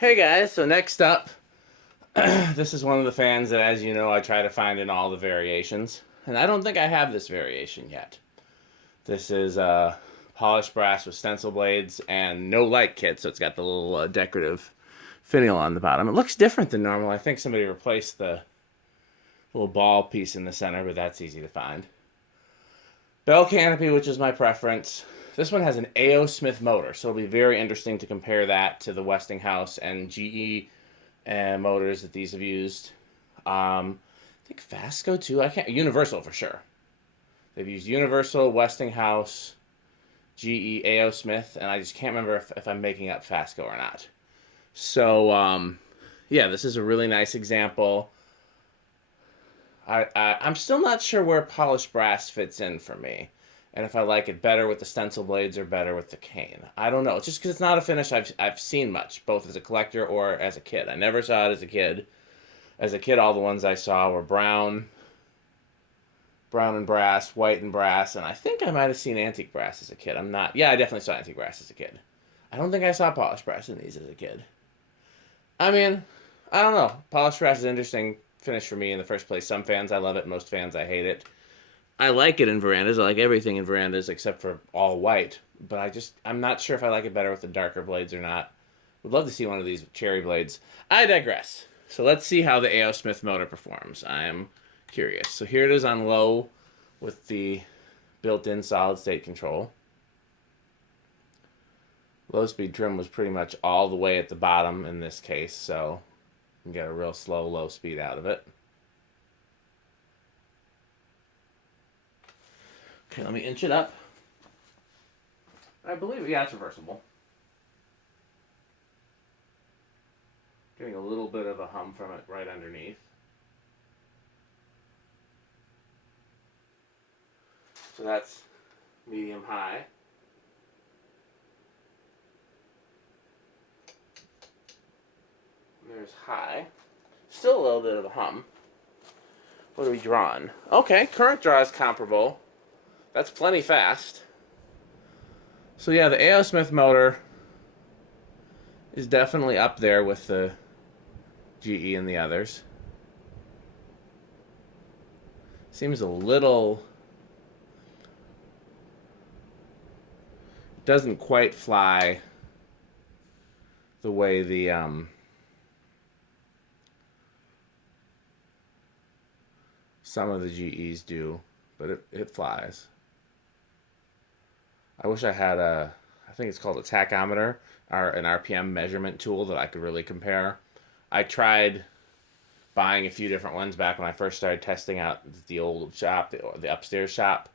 Hey guys, so next up, this is one of the fans that, as you know, I try to find in all the variations. And I don't think I have this variation yet. This is polished brass with stencil blades and no light kit, so it's got the little decorative finial on the bottom. It looks different than normal. I think somebody replaced the little ball piece in the center, but that's easy to find. Bell canopy, which is my preference. This one has an A.O. Smith motor, so it'll be very interesting to compare that to the Westinghouse and GE motors that these have used. I think Fasco too. I can't. Universal for sure. They've used Universal, Westinghouse, GE, A.O. Smith, and I just can't remember if I'm making up Fasco or not. So yeah, this is a really nice example. I'm still not sure where polished brass fits in for me, and if I like it better with the stencil blades or better with the cane. I don't know. It's just because it's not a finish I've seen much, both as a collector or as a kid. I never saw it as a kid. As a kid, all the ones I saw were brown and brass, white and brass, and I think I might have seen antique brass as a kid. I'm not. Yeah, I definitely saw antique brass as a kid. I don't think I saw polished brass in these as a kid. I mean, I don't know. Polished brass is an interesting finish for me in the first place. Some fans I love it, most fans I hate it. I like it in verandas. I like everything in verandas except for all white. But I'm not sure if I like it better with the darker blades or not. Would love to see one of these with cherry blades. I digress. So let's see how the A.O. Smith motor performs. I am curious. So here it is on low with the built-in solid state control. Low speed trim was pretty much all the way at the bottom in this case, so you can get a real slow low speed out of it. Okay, let me inch it up. I believe, yeah, it's reversible. Getting a little bit of a hum from it right underneath. So that's medium high. There's high. Still a little bit of a hum. What are we drawing? Okay, current draw is comparable. That's plenty fast. So yeah, the A.O. Smith motor is definitely up there with the GE and the others. Seems a little... doesn't quite fly the way the some of the GEs do, but it flies. I wish I had I think it's called a tachometer, or an RPM measurement tool that I could really compare. I tried buying a few different ones back when I first started testing out the old shop, the upstairs shop,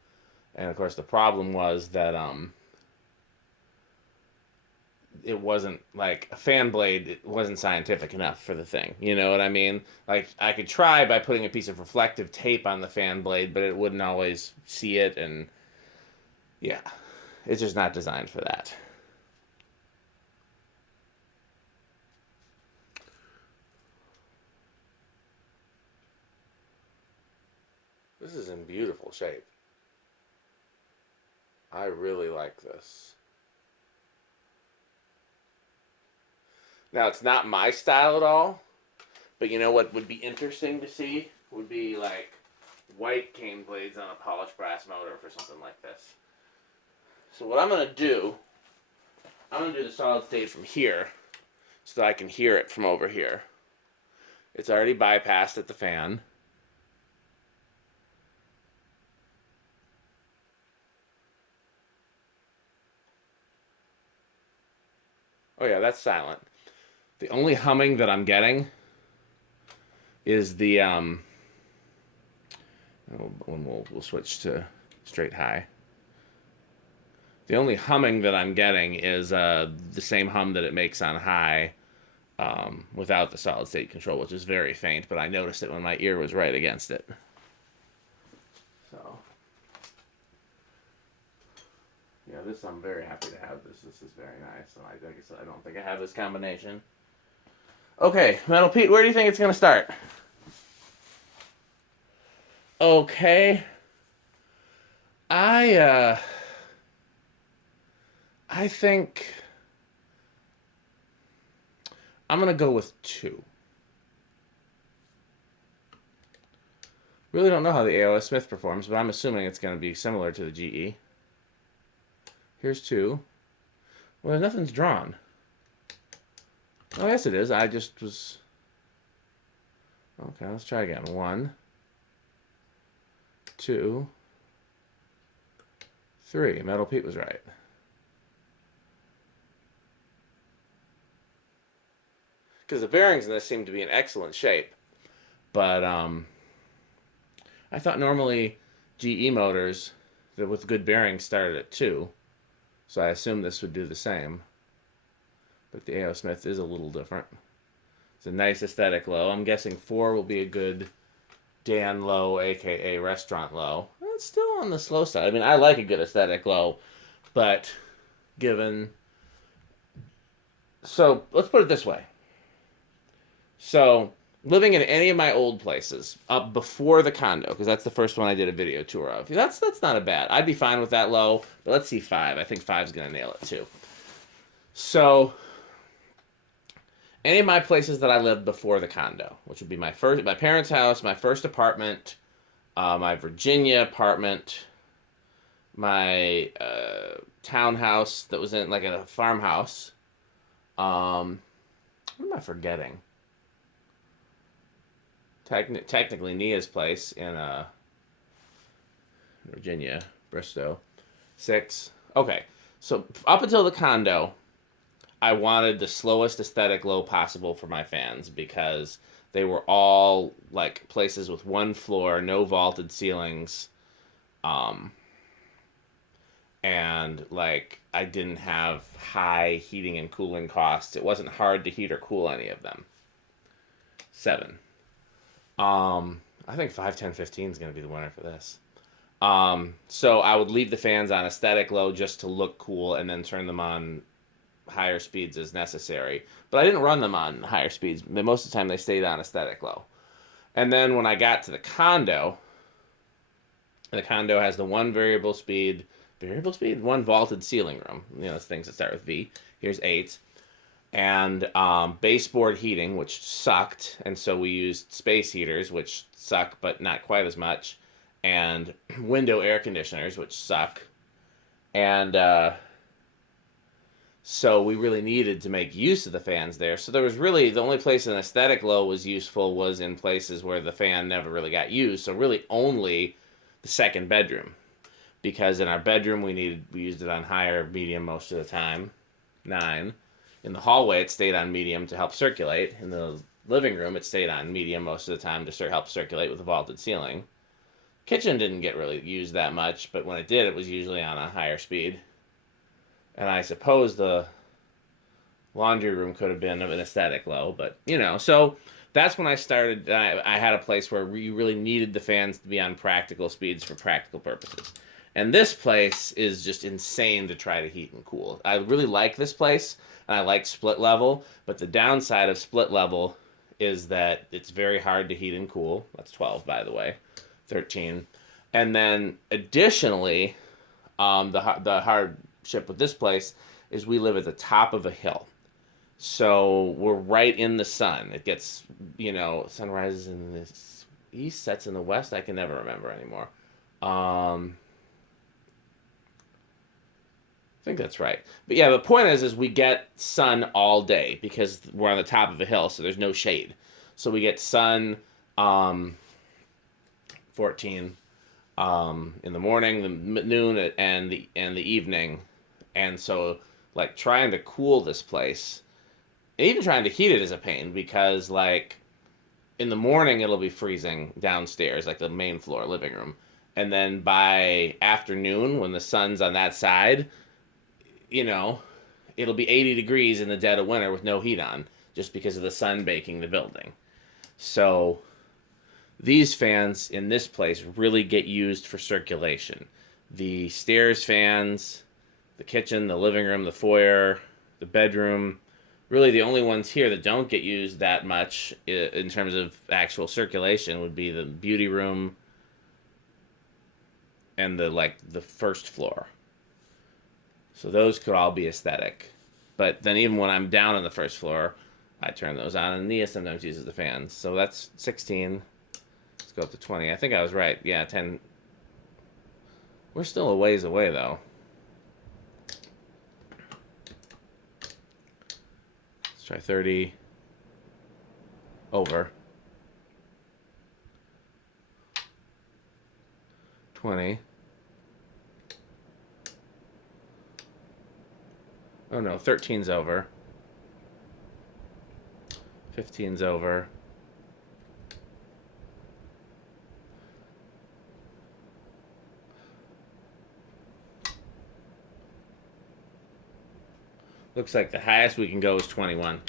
and of course the problem was that it wasn't like a fan blade. It wasn't scientific enough for the thing. You know what I mean? Like I could try by putting a piece of reflective tape on the fan blade, but it wouldn't always see it, and yeah, it's just not designed for that. This is in beautiful shape. I really like this. Now, it's not my style at all, but you know what would be interesting to see? Would be like white cane blades on a polished brass motor for something like this. So what I'm going to do, I'm going to do the solid state from here so that I can hear it from over here. It's already bypassed at the fan. Oh yeah, that's silent. The only humming that I'm getting is the we'll switch to straight high. The only humming that I'm getting is the same hum that it makes on high without the solid state control, which is very faint, but I noticed it when my ear was right against it. So yeah, this I'm very happy to have this. This is very nice, and like I said, I don't think I have this combination. Okay, Metal Pete, where do you think it's going to start? Okay. I think I'm going to go with 2. Really don't know how the A.O. Smith performs, but I'm assuming it's going to be similar to the GE. Here's 2. Well, nothing's drawn. Oh, yes, it is. I just was... Okay, let's try again. 1, 2, 3. Metal Pete was right. Because the bearings in this seem to be in excellent shape. But I thought normally GE motors that with good bearings started at 2. So I assumed this would do the same. But the A.O. Smith is a little different. It's a nice aesthetic low. I'm guessing 4 will be a good Dan low, aka restaurant low. It's still on the slow side. I mean, I like a good aesthetic low, but given... So, let's put it this way. So, living in any of my old places, up before the condo, because that's the first one I did a video tour of. That's not a bad. I'd be fine with that low, but let's see 5. I think 5's going to nail it too. So, any of my places that I lived before the condo, which would be my parents' house, my first apartment, my Virginia apartment, my townhouse that was in like a farmhouse. What am I forgetting? Technically Nia's place in Virginia, Bristow. 6. Okay, so up until the condo, I wanted the slowest aesthetic low possible for my fans because they were all like places with one floor, no vaulted ceilings, and like I didn't have high heating and cooling costs. It wasn't hard to heat or cool any of them. 7. I think 5, 10, 15 is going to be the winner for this. So I would leave the fans on aesthetic low just to look cool and then turn them on higher speeds as necessary. But I didn't run them on higher speeds. Most of the time they stayed on aesthetic low. And then when I got to the condo has the one one vaulted ceiling room. You know, things that start with V. Here's 8. And baseboard heating, which sucked. And so we used space heaters, which suck, but not quite as much. And window air conditioners, which suck. And so we really needed to make use of the fans there. So there was really, the only place an aesthetic low was useful was in places where the fan never really got used. So really only the second bedroom. Because in our bedroom we used it on higher, medium most of the time. 9. In the hallway it stayed on medium to help circulate. In the living room it stayed on medium most of the time to help circulate with the vaulted ceiling. Kitchen didn't get really used that much, but when it did, it was usually on a higher speed. And I suppose the laundry room could have been of an aesthetic low, but, you know. So that's when I started. I had a place where you really needed the fans to be on practical speeds for practical purposes. And this place is just insane to try to heat and cool. I really like this place, and I like split level, but the downside of split level is that it's very hard to heat and cool. That's 12, by the way. 13. And then, additionally, the hardship with this place is we live at the top of a hill. So we're right in the sun. It gets, you know, sun rises in the east, sets in the west. I can never remember anymore. I think that's right. But yeah, the point is we get sun all day because we're on the top of a hill, so there's no shade. So we get sun 14 in the morning, the noon, and the evening. And so like trying to cool this place, and even trying to heat it is a pain because like in the morning it'll be freezing downstairs, like the main floor living room. And then by afternoon when the sun's on that side, you know, it'll be 80 degrees in the dead of winter with no heat on just because of the sun baking the building. So these fans in this place really get used for circulation. The stairs fans, the kitchen, the living room, the foyer, the bedroom, really the only ones here that don't get used that much in terms of actual circulation would be the beauty room and the first floor. So those could all be aesthetic. But then even when I'm down on the first floor, I turn those on, and Nia sometimes uses the fans. So that's 16. Let's go up to 20. I think I was right. Yeah, 10. We're still a ways away, though. Let's try 30. Over. 20. Oh no, 13's over. 15's over. Looks like the highest we can go is 21.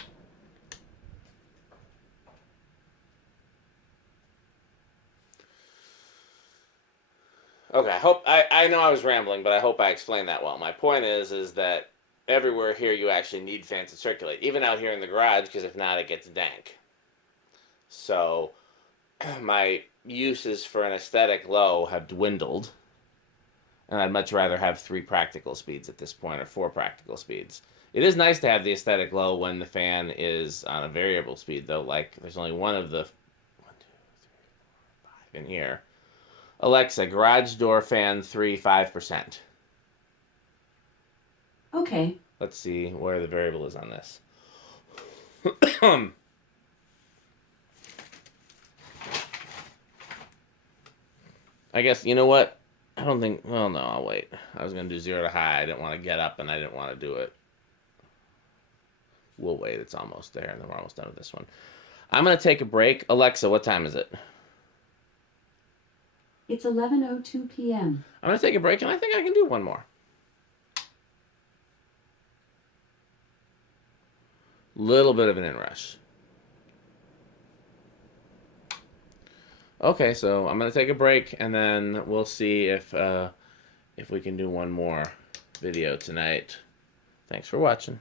Okay, I know I was rambling, but I hope I explained that well. My point is that everywhere here you actually need fans to circulate, even out here in the garage, because if not, it gets dank. So my uses for an aesthetic low have dwindled, and I'd much rather have 3 practical speeds at this point, or 4 practical speeds. It is nice to have the aesthetic low when the fan is on a variable speed, though. Like, there's only one of the 1, 2, 3, 4, 5 in here. Alexa, garage door fan 3, 5%. Okay. Let's see where the variable is on this. I guess, you know what? I don't think, well, no, I'll wait. I was going to do 0 to high. I didn't want to get up, and I didn't want to do it. We'll wait. It's almost there, and then we're almost done with this one. I'm going to take a break. Alexa, what time is it? It's 11:02 p.m. I'm going to take a break, and I think I can do one more. Little bit of an inrush. Okay, so I'm going to take a break, and then we'll see if we can do one more video tonight. Thanks for watching.